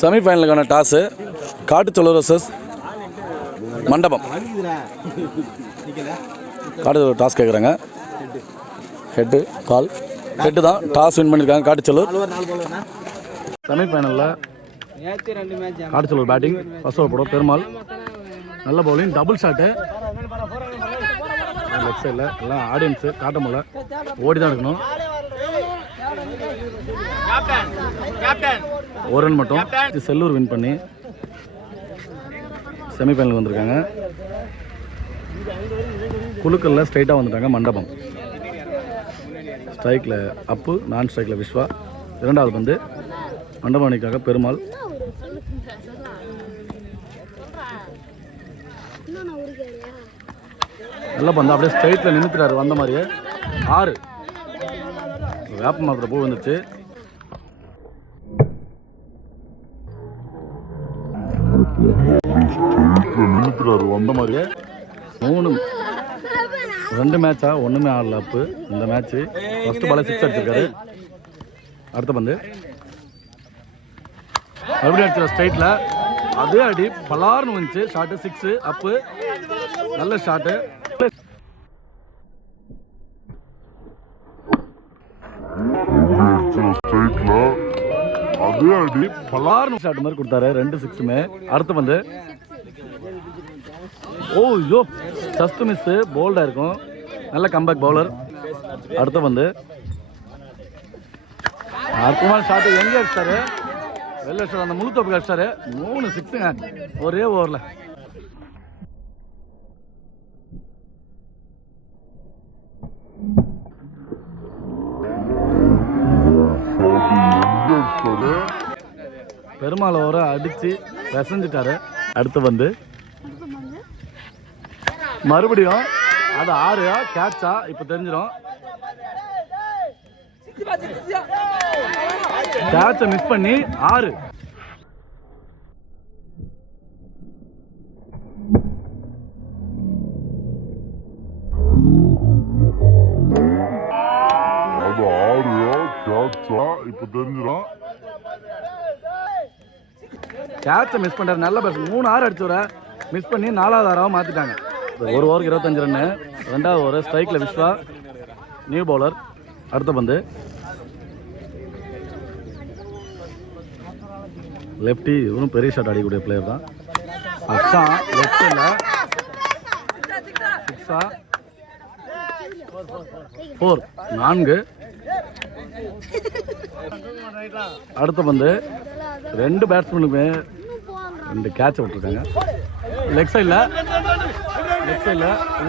செமிஃபைனலுக்கான டாஸு காட்டுச்சொல்லூர் versus மண்டபம். காட்டுச்சொல்லூர் toss கேட்குறாங்க. Head கால் head தான் டாஸ் வின் பண்ணியிருக்காங்க காட்டுச்சொல்லூர். செமிஃபைனலில் காட்டுச்சொல்லூர் பேட்டிங் ஃபர்ஸ்ட் ஓவர் போடும். பெருமாள் நல்ல பவுலிங், டபுள் ஷாட்டு லெஃப்ட் சைடில். எல்லாம் ஆடியன்ஸு காட்ட முடியல, ஓடி தான் இருக்கணும். ஒரு ரன் மட்டும். செல்லூர் வின் பண்ணி செமிஃபைனல் வந்திருக்காங்க. குழுக்களில் ஸ்ட்ரைட்டாக வந்துட்டாங்க மண்டபம். ஸ்ட்ரைக்கில் அப்பு, நான் ஸ்ட்ரைக்கில் விஸ்வா. இரண்டாவது பந்து மண்டபம் அணிக்காக பெருமாள். நல்ல பந்து, அப்படியே ஸ்ட்ரைட்டில் நின்றுக்கிறாரு வந்த மாதிரியே. 6 வேப்ப மரத்தில் பூ வந்துச்சு. நின்றுக்கிறாரு வந்த மாதிரியே. 2 மேட்சா ஒன்றுமே ஆடல அப்பு இந்த மேட்ச்சு. ஃபர்ஸ்ட் பாலே 6 அடிச்சிருக்காரு. அடுத்த பந்து மறுபடியும் அடிச்சிட ஸ்ட்ரைட்டில். அதே அடி பலார்னு வந்துச்சு. ஷாட்டு 6 அப்பு. நல்ல ஷாட்டு. அதே அடி பலார்னு ஷாட் மாதிரி கொடுத்தாரு. 2 6மே. அடுத்த பந்து ஐயோ ஜஸ்ட் மிஸ். போல்டாக இருக்கும். நல்ல கம்பேக் பவுலர். அடுத்த பந்து அற்புதமான ஷாட்டு. எங்கே அடிச்சாரு? வெளில அடிச்சாரு, அந்த முழு தோப்புக்கு அடிச்சாரு. 3 6ங்க ஒரே ஓவரில். பெருமாள் ஓவரை அடிச்சு பிசைஞ்சிட்டாரு. அடுத்து வந்து மறுபடியும் அது 6 கேட்சா இப்ப தெரிஞ்சிடும். கேட்சை மிஸ் பண்ணி 6. இப்ப தெரிஞ்சிடும். கேட்சை மிஸ் பண்றாரு. நல்ல பேச 3 6 அடிச்சவர மிஸ் பண்ணி 4வது 6 மாத்திட்டாங்க. ஒரு ஓவருக்கு 25 ரன்னு. 2வது ஓவர் ஸ்ட்ரைக்ல விஸ்வா, நியூ பவுலர். அடுத்த பந்து லெஃப்டி, இவரும் பெரிய ஷாட் அடிக்கக்கூடிய பிளேயர் தான். அச்சா லெஃப்ட் இல்ல 6 4 4. அடுத்த பந்து 2 பேட்ஸ்மேனுக்குமே 2 கேட்சை விட்டுருக்காங்க. லெக் சைடில்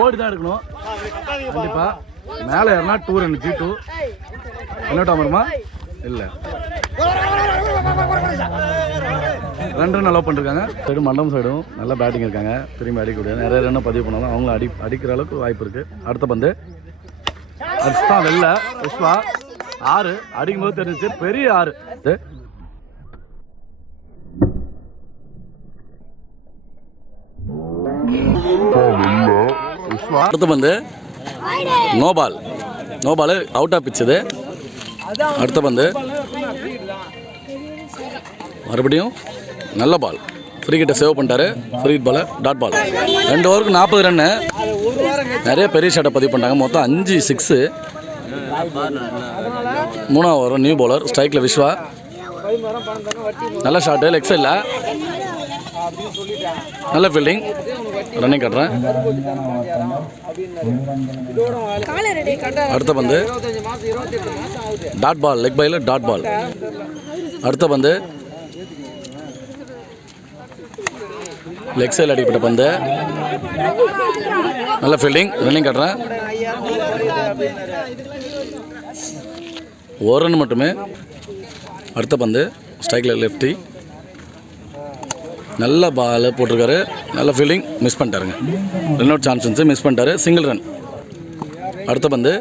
ஓடி தான் எடுக்கணும் கண்டிப்பாக. மேலே ஏறினா 2 ரன் G2. என்ன வருமா? இல்லை, 2 ரன் அலோவ் பண்ணிருக்காங்க. சைடும் மண்டபம் சைடும் நல்ல பேட்டிங் இருக்காங்க. திரும்பி அடிக்கக்கூடிய நிறைய ரன்னை பதிவு பண்ணாலும் அவங்களும் அடிக்கிற அளவுக்கு வாய்ப்பு இருக்குது. அடுத்த பந்து அடிச்சுதான் வெளில. விஸ்வா 6 அடிக்கும்போது தெரிஞ்சிச்சு. பெரிய 6. அடுத்த பந்து no ball out of pitch. இது அடுத்த பந்து மறுபடியும் நல்ல பால். ஃப்ரீ கிட்ட சேவ் பண்ணிட்டாரு. Free ball dot ball. 2 ஓவருக்கு 40 ரன்னு. நிறைய பெரிய ஷாட்டை பதிவு பண்ணிட்டாங்க. மொத்தம் 5 6. 3வது ஓவர் நியூ பவுலர். ஸ்ட்ரைக்கில் விஸ்வா. நல்ல ஷாட்டு லெக் சைடில். நல்ல ஃபீல்டிங். ரன்னிங் கட்டுறேன். அடுத்த பந்து டாட் பால். லெக் பைல டாட் பால். அடுத்த பந்து லெக் சைடில் அடிக்கப்பட்ட பந்து. நல்ல ஃபீல்டிங். ரன்னிங் கட்டுறேன். 1 ரன் மட்டுமே. அடுத்த பந்து ஸ்ட்ரைக்கில் லெஃப்டி. நல்ல பால் போட்டிருக்காரு. நல்ல ஃபீல்டிங். மிஸ் பண்ணிட்டாருங்க. ரன் அவுட் சான்ஸ் இருந்துச்சு, மிஸ் பண்ணிட்டாரு. Single run. அடுத்த பந்து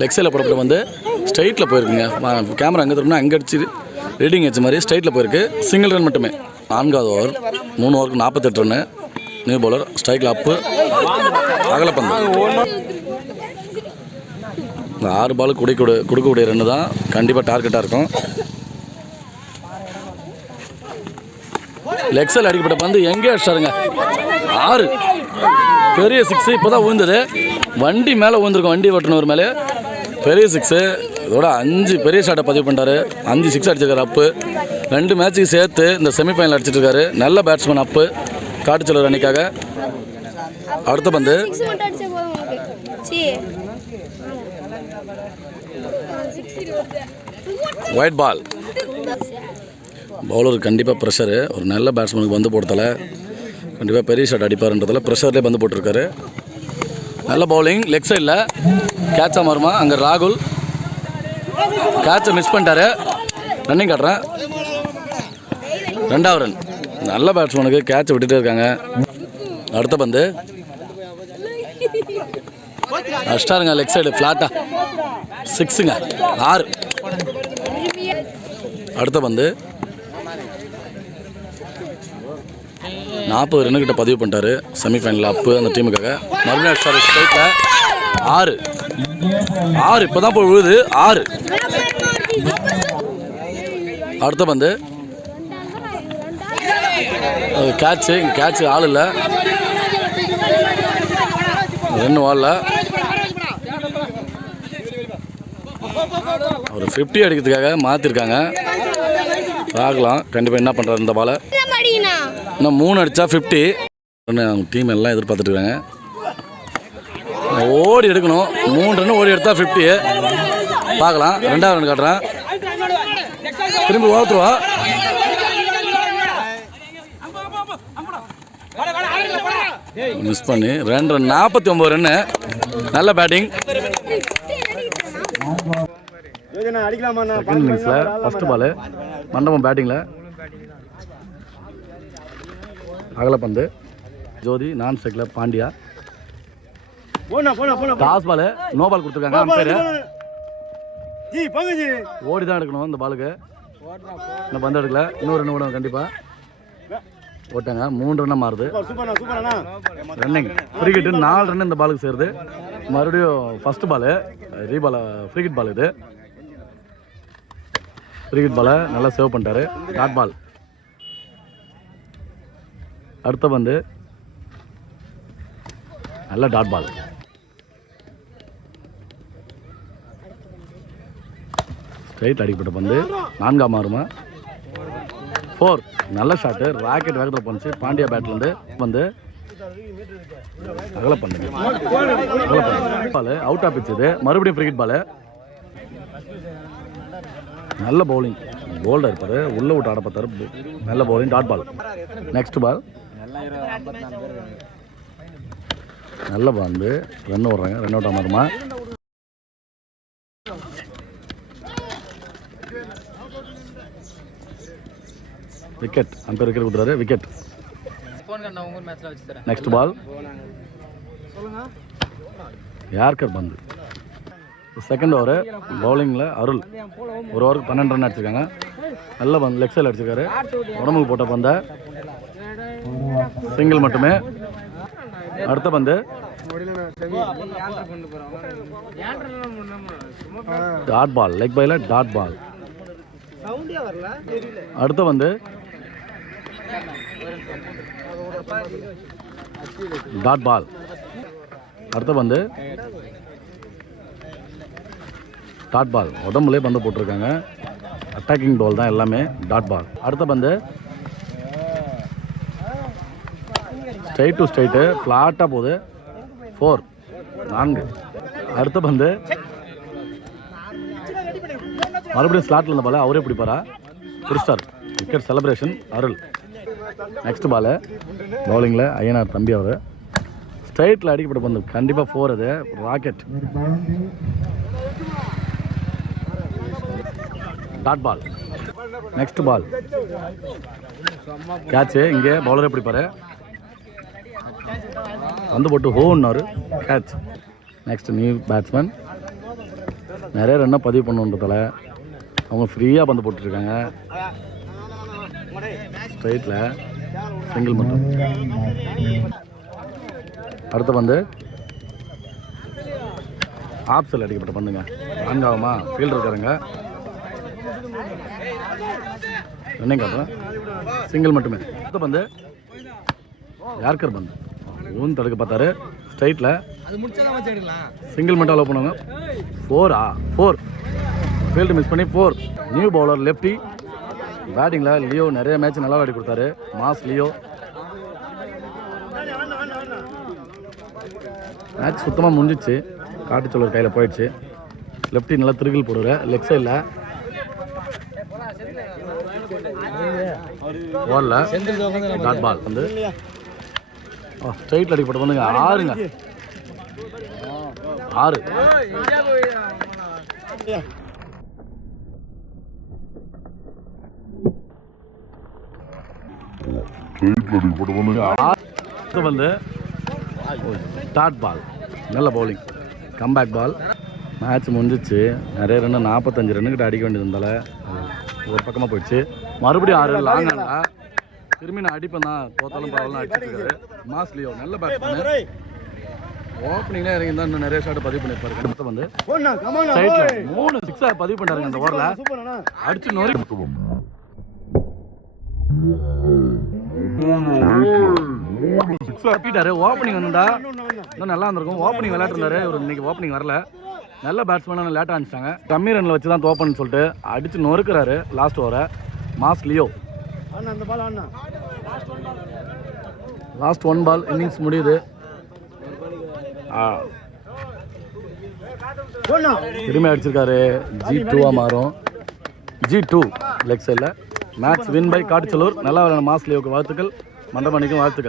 லெக் சைடில் போடப்பட்ட பந்து ஸ்ட்ரைட்டில் போயிருக்குங்க. கேமரா அங்கே திரும்பினா அங்கே அடிச்சு ரீடிங் வச்ச மாதிரி ஸ்ட்ரைட்டில் போயிருக்கு. சிங்கிள் ரன் மட்டுமே. 4வது ஓவர் 3 ஓவருக்கு 48 ரன்னு. New bowler. ஸ்ட்ரைக்கில் அப்பு. அகலப்பந்து இந்த 6 பால் கொடுக்கக்கூடிய ரன்னு தான் கண்டிப்பாக டார்கெட்டாக இருக்கும். லெக் சைடில் அடிக்கப்பட்ட பந்து எங்கே அடிச்சாருங்க, 6 பெரிய 6. இப்போ தான் விழுந்தது, வண்டி மேலே விழுந்திருக்கும், வண்டி ஓட்டுனவர் மேலே பெரிய 6. இதோட 5 பெரிய ஷாட்டை பதிவு பண்ணிட்டாரு, 5 6 அடிச்சிருக்காரு. அப்பு 2 மேட்சுக்கு சேர்த்து இந்த செமிஃபைனல் அடிச்சிட்டு இருக்காரு. நல்ல பேட்ஸ்மேன் அப்பு காட்டுச்சலூர் அணிக்காக. அடுத்த பந்து ஒயிட் பால். பவுலர் கண்டிப்பாக ப்ரெஷரு, ஒரு நல்ல பேட்ஸ்மேனுக்கு பந்து போடுறதால கண்டிப்பாக பெரிய ஷாட் அடிப்பார்ன்றதால ப்ரெஷர்லேயே பந்து போட்டிருக்காரு. நல்ல பவுலிங், லெக் சைடில் கேட்சாக மாறுமா. அங்கே ராகுல் கேட்சை மிஸ் பண்ணிட்டாரு, ரன்னிங் காட்டுறேன், 2வது ரன். நல்ல பேட்ஸ்மேனுக்கு கேட்சை விட்டுட்டே இருக்காங்க. அடுத்த பந்து அஷ்டாருங்க, லெக் சைடு ஃப்ளாட்டாக 6ங்க, 6. அடுத்த பந்து 40 ரன்னுக்கிட்ட பதிவு பண்ணிட்டாரு செமிஃபைனலில் அப்பு அந்த டீமுக்காக. மறுபடியும் அஷ்டார் ஸ்ட்ரைட்டில் 6 இப்போ தான் போய் விழுது, 6. அடுத்த பந்து கேட்சு ஆள் இல்லை, 2 வாலில் ஒரு 50 அடிக்கிறதுக்காக மாற்றிருக்காங்க. பார்க்கலாம் கண்டிப்பாக என்ன பண்ணுறாரு இந்த பாலை. இன்னும் 3 அடித்தா 50. அவங்க டீம் எல்லாம் எதிர்பார்த்துட்டு இருக்காங்க. ஓடி எடுக்கணும், 3 ரன் ஓடி எடுத்தா 50. பார்க்கலாம், 2வது ரன் காட்டுறேன், திரும்பி ஓத்துருவா. மிஸ் பண்ணி 2 ரன், 49 ரன்னு. நல்ல பேட்டிங். செகண்ட் இன்னிங்ஸில் ஃபஸ்ட்டு பாலு மண்டபம் பேட்டிங்கில் அகலப்பந்து ஜோதி, நான் ஸ்ட்ரைக்கில் Pandya. Toss ball no ball கொடுத்துருக்காங்க. அம்பையர் ஓடி தான் எடுக்கணும் இந்த பாலுக்கு, இந்த பந்து எடுக்கல. இன்னொரு ரன் ஓடும் கண்டிப்பாக, ஓட்டாங்க. 3 ரன்னாக மாறுது. ரன்னிங் ஃப்ரீ ஹிட்டு 4 ரன் இந்த பாலுக்கு சேருது. மறுபடியும் first ball reball, free hit ball. இது ஃப்ரீ ஹிட் பாலை நல்லா சேவ் பண்ணிட்டாரு. Dot ball. அடுத்த பந்து நல்ல டாட் பால். ஸ்ட்ரைட் அடிக்கப்பட்ட பந்து 4ஆ மாறுமா. 4. நல்ல ஷாட்டு, ராக்கெட் வேகத்தில் போச்சு பாண்டியா பேட்லேருந்து. வந்து அகலப்பந்து பால் அவுட் ஆஃப் பிச். இது மறுபடியும் ஃப்ரீ ஹிட் பால். நல்ல பவுலிங், போல்டர் இருப்பார், உள்ள விட்டு ஆட பார்த்தாரு. நல்ல bowling, dot ball. Next ball நல்ல பந்து, ரன் ஓடுறாங்க, ரன் அவுட் ஆமாருமா. விக்கெட், அம்பையர் விக்கெட் கொடுத்துறாரு, விக்கெட். நெக்ஸ்ட் பால் யார்கர் பந்து. செகண்ட் ஓவர் பவுலிங்கில் அருள், ஒரு ஓவருக்கு 12 ரன் அடிச்சிருக்காங்க. நல்ல பந்து, லெக் சைடில் அடிச்சிருக்காரு, உடம்புக்கு போட்ட பந்தை, சிங்கிள் மட்டுமே. அடுத்த பந்து டாட் பால், லெக் பைல டாட் பால். அடுத்த பந்து டாட் பால். அடுத்த பந்து டாட் பால், உடம்புலேயே பந்து போட்டிருக்காங்க. அட்டாக்கிங் பால் தான் எல்லாமே, டாட் பால். அடுத்த பந்து ஸ்ட்ரைட் டு ஸ்ட்ரைட்டு, ஃப்ளாட்டாக போகுது, 4, 4. அடுத்த பந்து மறுபடியும் ஸ்லாட்டில் இருந்த பால் அவரே பிடிப்பாரா, பிடிச்சார். Wicket celebration Arul. Next ball பவுலிங்கில் ஐயனார் தம்பி. அவர் ஸ்ட்ரைட்டில் அடிக்கப்பட்ட பந்து கண்டிப்பாக 4. அது rocket, dot ball. Next ball catch, இங்கே பவுலரே பிடிப்பார், வந்து போட்டு ஹோன்னாரு, கேட்ச். நெக்ஸ்ட் நியூ பேட்ஸ்மேன், நிறைய ரன்னை பதிவு பண்ணுன்றதால அவங்க ஃப்ரீயாக பந்து போட்டுருக்காங்க. ஸ்ட்ரைட்டில் சிங்கிள் மட்டும். அடுத்த பந்து ஆப் செல் அடிக்கப்பட்ட பண்ணுங்க. நான்காவமா ஃபீல்டு இருக்காருங்க. ரன்னிங் காட்டுறேன், சிங்கிள் மட்டுமே. அடுத்த பந்து யார்கர் பந்து, ஊன் தடுக்க பார்த்தாரு ஸ்ட்ரைட்டில், சிங்கிள் மட்டும் அலோவ் பண்ணுவாங்க. 4 ஃபீல்டு மிஸ் பண்ணி 4. New bowler lefty. பேட்டிங்கில் லியோ நிறைய மேட்ச் நல்லா ஆடி கொடுத்தாரு. Mass Leo. மேட்ச் சுத்தமாக முடிஞ்சிச்சு, காட்டுச்சோழர் கையில் போயிடுச்சு. லெஃப்டி நல்லா திருகில் போடுவார் லெக் சைடில். பாலில் டாட் பால் வந்து ஸ்ட்ரைட்டில் அடிக்கப்பட்ட பண்ணுங்க. 6ங்க 6. வந்து டாட் பால், நல்ல பவுலிங், கம்பேக் பால். மேட்ச் முடிஞ்சிச்சு. நிறைய ரன்னு 45 ரன்னுக்கிட்ட அடிக்க வேண்டியது இருந்தால ஒரு பக்கமாக போயிடுச்சு. மறுபடியும் 6 லாங் ஆனா திரும்பி நான் அடிப்பேன் தான், தோத்தாலும் பரவாயில்ல அடிச்சிருக்காரு. மாஸ் லியோ நல்ல பேட்ஸ்மேனு. ஓப்பனிங்ல இறங்கி தான் இன்னும் நிறைய ஷாட் பதிவு பண்ணியிருப்பாரு. அடுத்து வந்து சைட்ல 3 6 பதிவு பண்ணாருங்க அந்த ஓவரில். அடிச்சு நோரி ஓப்பனிங் வந்துட்டா இன்னும் நல்லா இருந்திருக்கும். ஓப்பனிங் விளையாட்டுருந்தாரு இவர், இன்னைக்கு ஓப்பனிங் வரல. நல்ல பேட்ஸ்மேனாக லேட்டாக அனுப்பிச்சிட்டாங்க. கம்மி ரனில் வச்சு தான் தோப்பன்னு சொல்லிட்டு அடிச்சு நொறுக்கிறாரு லாஸ்ட் ஓவரை mass Leo. Last 1 ball innings முடியுது. திரும்பி அடிச்சிருக்காரு. G2 மாறும். G2 லெக் சைடில். Match win by Kattuchalur. நல்லா மாஸ் லியோக்கு வாழ்த்துக்கள், மண்டபணிக்கும் வாழ்த்துக்கள்.